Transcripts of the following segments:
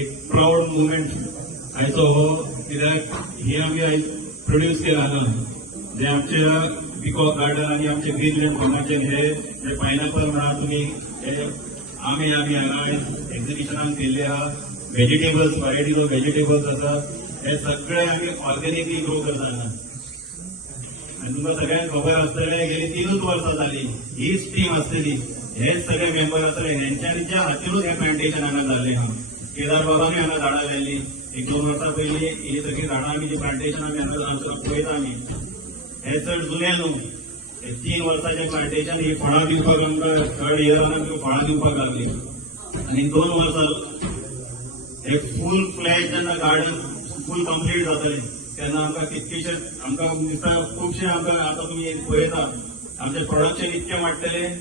एक proud movement आयचो हो, कित्याक ही आमी आयज प्रोड्यूस केला जे आमच्या पिकॉक गार्डन आणि आमचे ग्रीनलँड फार्माचे हे पायनॅपल म्हणा तुम्ही हे आमी हांगा एक्झिबिशनाक केल्ले आहा. व्हेजिटेबल्स व्हरायटीज ऑफ व्हेजिटेबल्स आसा हे सगळे आमी ऑर्गॅनिकली ग्रो करता हांगा. आणि तुमकां सगळ्यांक खबर आसतलें गेली 3 वर्सां जाली हीच टीम आसतली, हेच सगळे मेंबर आसतले, हेंच्यांच्या हातूनच हे प्लांटेशन हांगा जाल्लें आहा. केदार बाबांनी हांगा झाडां लायली 1-2 वर्सां पयलीं ही सगळी झाडां आमी जी प्लांटेशन आमी हांगा पळयता आमी हे चड जुने न्हू. 3 वर्सांचे प्लांटेशन ही फळां दिवपाक आमकां 3rd इयरान आमकां फळां दिवपाक लागली. आनी 2 वर्सां एक फूल फ्लॅश जेन्ना गार्डन फूल कंप्लीट जातलें तेन्ना आमकां कितकेशे आमकां दिसता खुबशे आमकां आतां तुमी पळयता आमचें प्रोडक्शन इतकें वाडटलें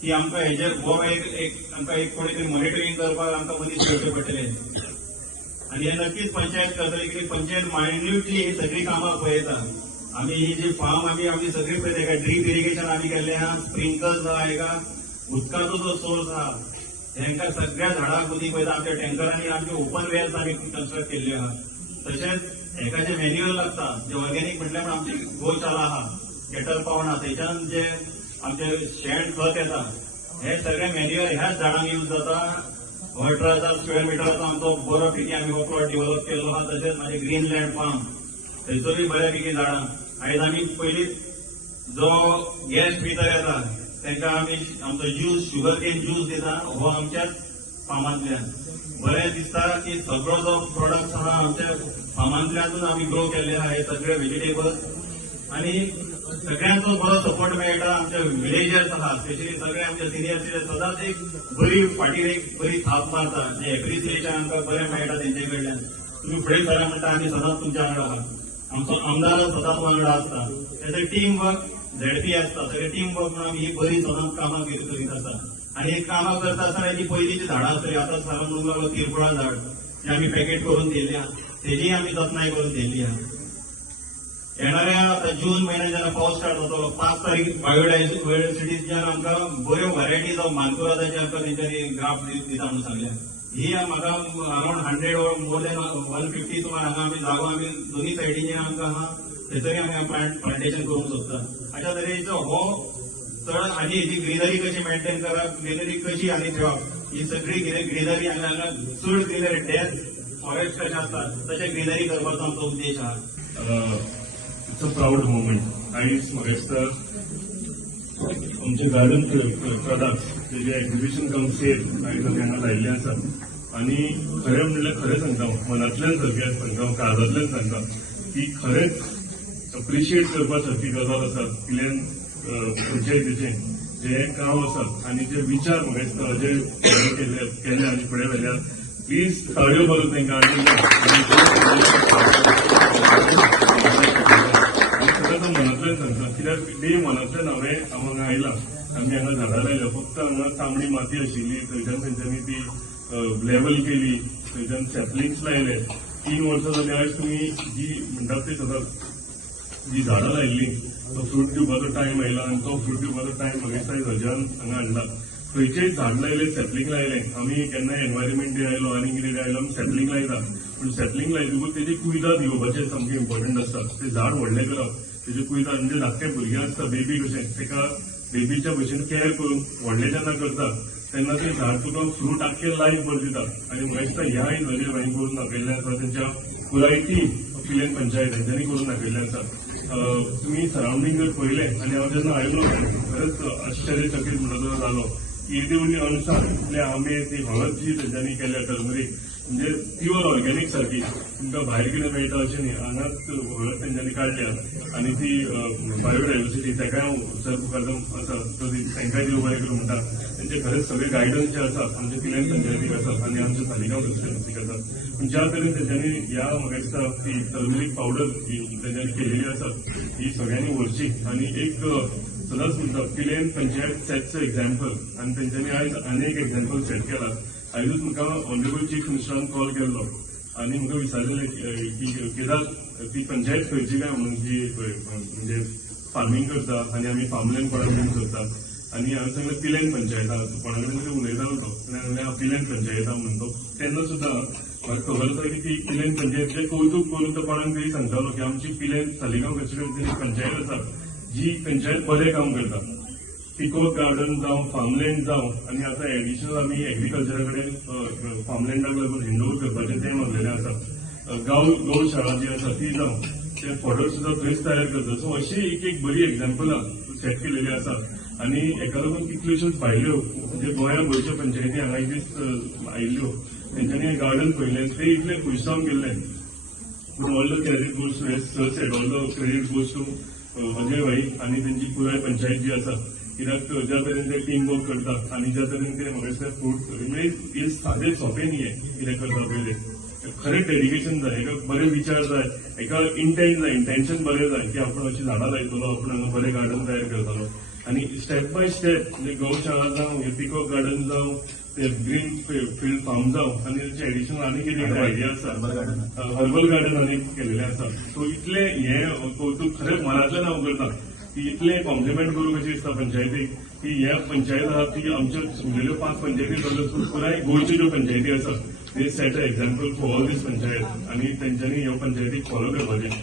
की आमकां हेजेर हो एक आमकां एक कोणी तरी मॉनिटरींग करपाक आमकां मनीस घेवचे पडटले. आनी हे नक्कीच पंचायत करतली की पंचायत मायन्युटली ही सगळी कामां पळयता. आमी ही जी फार्म आमी सगळी पळयता, ड्रीप इरिगेशन आमी केल्लें आहा, स्प्रिंकल्स आहा, हेका उदकाचो जो सोर्स आहा हेंकां सगळ्या झाडांक उदीक वयता. आमच्या टँकरांनी आमचे ओपन वेल्स आमी कन्स्ट्रक्ट केल्ले आहा. तशेंच हेका जे मॅन्युअल लागता जे ऑर्गॅनिक म्हटल्यार आमची गोशाला आहा, कॅटल पावना, थंयच्यान जे आमचे शेण खत येता हे सगळे मॅन्युअल ह्याच झाडांक यूज जाता. 18,000 स्क्वेअर मिटराचो आमचो बरो पैकी आमी हो प्लॉट डेव्हलप केलो आहा. तशेंच म्हाजे ग्रीनलँड फार्म थंयसरूय बऱ्यापैकी झाडां. आयज आमी पयलीं जो गॅस पितर येता तांकां आमी आमचो ज्यूस शुगर केन ज्यूस दिता हो आमच्याच फार्मांतल्यान. बरें दिसता की सगळो जो प्रोडक्ट आहा आमच्या फार्मांतल्यानूच आमी ग्रो केल्ले आहा हे सगळे व्हेजिटेबल्स. आनी सगळ्यांचो बरो सपोर्ट मेळटा. आमचे विलेजर्स आहा स्पेशली सगळे आमचे सिनियर सिटीजन सदांच एक बरी फाटीर एक बरी थाप मारता, जे एप्रिसिएशन आमकां बरें मेळटा तेंचे कडल्यान. तुम्ही फुडें सरा म्हणटा आमी सदांच तुमच्या वांगडा आहा. आमचो आमदार सदांच वांगडा आसता. तेजे टीम वर्क झेडपी आसता, सगळे टीम वर्क म्हणून आमी ही बरी सदांच कामां करीत आसता. आनी एक कामां करता आसतना जी पयलींची झाडां आसतली आतां सारा म्हणून लागलो तिरपुळा झाड जे आमी पॅकेट करून दिल्ली आहा तेजी आमी जतनाय करून दिल्ली आहा. येणाऱ्या आता जून महिन्यात जेन्ना पावस स्टार्ट जातलो 5 तारीख बायोडायव्हर्सिटीच्यान आमकां बऱ्यो व्हरायटीज ऑफ मानकुरादाचे आमकां तेंच्यांनी ग्राफ्ट दिता म्हणून सांगल्या. ही म्हाका अरावंड 100 or मोर दॅन 150 सुमार हांगा आमी जागो आमी दोनी सायडीन आमकां आहा थंयसरी आमी प्लांटेशन करूंक सोदता. अशा तरेचो हो चड आनी हेची ग्रीनरी कशी मेंटेन करप, ग्रीनरी कशी आनी ठेवप, ही सगळी ग्रीनरी हांगा चड ग्रीनरी डेथ फॉरेस्ट कशें आसता तशें ग्रीनरी करपाचो आमचो उद्देश आहा. It's a proud moment. आयज म्हाका दिसता आमचे गार्डन प्रोडक्ट्स तेजे एक्झिबिशन कम सेल आयज आमी हांगा लायिल्ले आसात. आनी खरें म्हणल्यार खरें सांगता मनांतल्यान सगळ्याक सांगता काळजांतल्यान सांगता की खरेंच अप्रिशिएट करपा सारकी गजाल आसा किल्यान पंचायतीचें जे काम आसा आनी जे विचार म्हाका दिसता जे केले आनी फुडें व्हेल्यात प्लीज ताळयो मारून तांकां मनांतल्यान सांगता. कित्याक ते मनांतल्यान हांवें हांगा आयला आमी हांगा झाडां लायल्या. फक्त हांगा तांबडी माती आशिल्ली थंयच्यान तेंच्यांनी ती लेवल केली, थंयच्यान सॅपलिंग्स लायले. 3 वर्सां जाली आयज तुमी जी म्हणटात ते सदांच जी झाडां लायिल्ली तो फ्रूट दिवपाचो टायम आयला आनी तो फ्रूट दिवपाचो टायम म्हाका दिसता हजान हांगा हाडला. खंयचेय झाड लायले सॅपलिंग लायले. आमी केन्ना एनवायरमेंट डे आयलो आनी कितें आयलो आमी सॅपलिंग लायता, पूण सॅपलिंग लायतकूच तेजी कुयदाद घेवपाचें सामकें इम्पॉर्टंट आसता. तें झाड व्हडलें करप तेजी कुयदाद म्हणजे धाकटे भुरगें आसता बेबी कशें तेका बेबीच्या भशेन केअर करून व्हडलें जेन्ना करता तेन्ना तें झाड तुका फ्रूट आख्खें लायफ भर दिता. आनी म्हाका दिसता ह्या इन्वेजर हांवें करून दाखयल्लें आसा तेंच्या पुराय टीम किलेन पंचायत हेंच्यांनी करून दाखयल्लें आसा. तुमी सरावंडींग जर पळयलें आनी हांव जेन्ना आयलो खरेंच आश्चर्यचकीत म्हणटलो जालो की इर्दे उर्दे अणसार इतले आंबे ती हळद जी तेंच्यांनी केल्या टर्मरीक म्हणजे प्युअर ऑर्गॅनिक सारखी तुमकां भायर कितें मेळटा अशें न्ही. हांगाच हळद तेंच्यांनी काडल्या आनी ती बायोडायव्हर्सिटी ताकाय हांव सर्व करता आसा तो तांकांय देव बरें करूं म्हणटा. तेंचे खरेंच सगळे गायडन्स जे आसा आमचे किलेन पंचायतीक आसा आनी आमच्या तालिगांव कॉन्स्टिट्युएन्सीक आसा. पूण ज्या तरेन तेंच्यांनी ह्या म्हाका दिसता ती टर्मरीक पावडर जी तेंच्यांनी केलेली आसा ही सगळ्यांनी व्हरची आनी एक सदांच म्हणटा किलेन पंचायत सेट्स एक्झाम्पल आनी तेंच्यांनी आयज आनी एक एक्झाम्पल सेट केला. आयजूच म्हाका ऑनरेबल चीफ मिनिस्टरान कॉल केल्लो आनी म्हाका विचारलेलें की केदार ती पंचायत खंयची काय म्हणून जी म्हणजे फार्मिंग करता आनी आमी फार्मलँड प्रॉडक्शन करता आनी हांवें सांगलें पिलेन पंचायत आहा कोणा कडेन तरी उलयतालो तो हांवें पिलेन पंचायत आहा म्हणून तो तेन्ना सुद्दां म्हाका खबर आसा की ती पिलेन पंचायतीचें कौतुक करून तो कोणाक तरी सांगतालो की आमची पिलेन सालिगांव कन्स्टिट्युएन्सीची पंचायत आसा जी पंचायत बरें काम करता पिकॉक गार्डन जावं फार्मलँड जावं आनी आतां एडिशनल आमी एग्रीकल्चरा कडेन फार्मलँडाक लागून हँडओवर करपाचें तें मागलेलें आसा गौशाळा जी आसा ती जावं ते फॉडर सुद्दां थंयच तयार करता सो अशी एक बरी एग्जाम्पलां सेट केलेली आसात आनी हेका लागून कितल्योश्योच भायल्यो म्हणजे गोंयाभरच्यो पंचायती हांगा इतल्योच आयिल्ल्यो तेंच्यांनी गार्डन पळयलें ते इतले खूश जावन गेल्ले पूण all the credit goes to सेट all the credit goes to Ajay भाई आनी तेंची पुराय पंचायत जी आसा कित्याक ज्या तरेन ते टीम वर्क करतात आनी ज्या तरेन ते म्हाका दिसता फ्रूट म्हणजे हे सादें सोंपें न्ही हें कितें करता पयलें खरें डेडिकेशन जाय एका बरे विचार जाय एका इंटेंट जाय इंटेंशन बरें जाय की आपण अशी झाडां लायतलो आपण हांगा बरें गार्डन तयार करतलो आनी स्टेप बाय स्टेप म्हणजे गौशाळा जावं हे पिकॉक गार्डन जावं ते ग्रीन फील्ड फार्म जावं आनी ताचे एडिशनल आनी कितें आयडिया आसा हर्बल गार्डन आनी केलेलें आसा सो इतले हें कौतुक खरें मनांतल्यान हांव करता की इतले कॉम्प्लिमेंट करूंक कशी दिसता पंचायतीक की ह्या पंचायत आहा ती आमच्यो उरलेल्यो 5 पंचायती जाल्यो पुराय गोंयच्यो ज्यो पंचायती आसा दे set example for all these panchayat आनी तेंच्यांनी ह्यो पंचायतीक फॉलो करपाचें